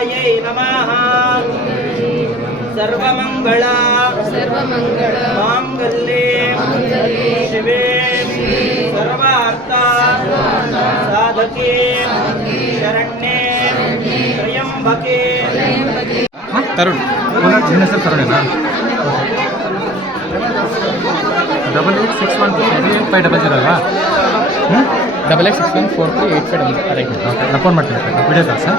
ದುರ್ಗಾಯೈ ನಮಃ. ಸರ್ವಮಂಗಳ. ಸರ್ವಮಂಗಳ ಮಾಂಗಲ್ಯೇ. ಶಿವೇ. ಸರ್ವಾರ್ಥ. ಸಾಧಕೆ. ಶರಣ್ಯೇ. ತ್ರಯಂಬಕೆ. ತರುಣ್ ಹೆಸರು ತರುಣೇನಾ? Double eight six one two eight five double zero ಅಲ್ವಾ? Double eight six one four two eight five double right okay phone ಮಾಡ್ತೀನಿ. Video call sir